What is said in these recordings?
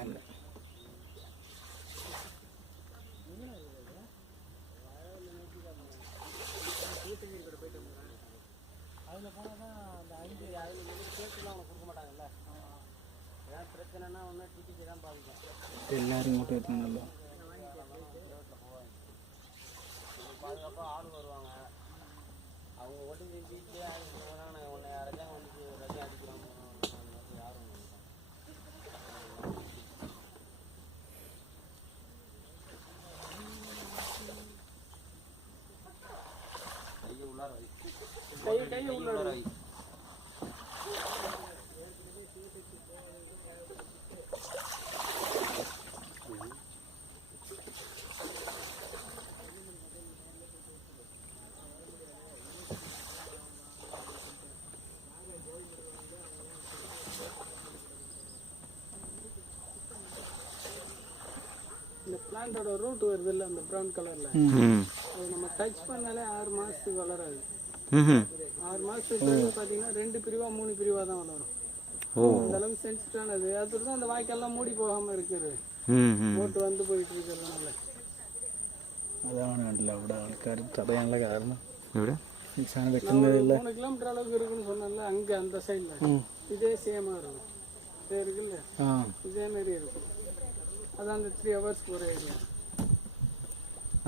பிளான்ல. அதில் போனால் தான் அந்த 5 அதில் சேர்த்துலாம் அவங்க கொடுக்க மாட்டாங்கல்ல. ஏதாவது பிரச்சனைனா ஒன்று டிக்கெட்டு தான் பாதிக்கும். எல்லாரும் மட்டும் எடுத்தாங்கல்ல. பாதுகாப்பாக ஆள் வருவாங்க. அவங்க ஓட்டி வீட்டிலே நாங்கள் ஒன்று யாராச்சும் வந்து ரஜம் அடிக்கிறோம் யாரும் கையை உள்ளார வை. கையை உள்ளார வை. இந்த பிளான்ட்டோட ரூட் வருது இல்லை அந்த ப்ரௌன் கலரில், அது நம்ம டச் பண்ணாலே 6 மாதத்துக்கு வளராது. 6 மாதத்துக்கு பார்த்தீங்கன்னா 2 பிரிவா 3 பிரிவாக தான் வளரும். அந்த அளவுக்கு சென்சிட்டிவானது. அதுக்கு தான் அந்த வாய்க்கெல்லாம் மூடி போகாமல் இருக்குது, போட்டு வந்து போயிட்டு இருக்கிறதுனால. അതാണ് കണ്ടില്ല അവിടെ ആൾക്കാർ തടയാനുള്ള കാരണം. ഇവിടെ 3 கிலோமீட்டர் அளவுக்கு இருக்குன்னு சொன்னால அங்கே அந்த சைடில் இதே சேமாக இருக்கும். இதே இருக்குல்ல, இதே மாதிரி இருக்கும். அதான் அந்த 3 hours போகிற ஏரியா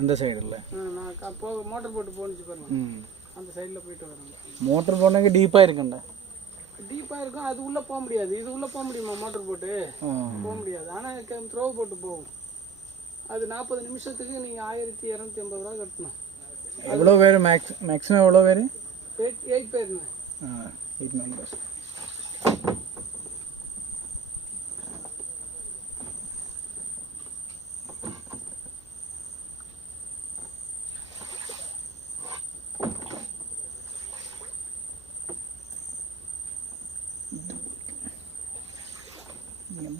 அந்த சைடுல. நான் மோட்டர் போட்டு போனிச்சு பாருங்க, அந்த சைடில் போயிட்டு வரோங்க. மோட்டர் போனாக்க டீப்பாக இருக்குண்டா. டீப்பாக இருக்கும், அது உள்ளே போக முடியாது. இது உள்ளே போக முடியுமா மோட்டர் போட்டு? போக முடியாது. ஆனால் த்ரோ போட்டு போகும். அது 40 நிமிஷத்துக்கு நீங்கள் 1250 ரூபா கட்டணும். எவ்வளோ பேர் மேக்ஸிமம் எவ்வளோ பேர்? 8 பேருங்க. 8 members. Yang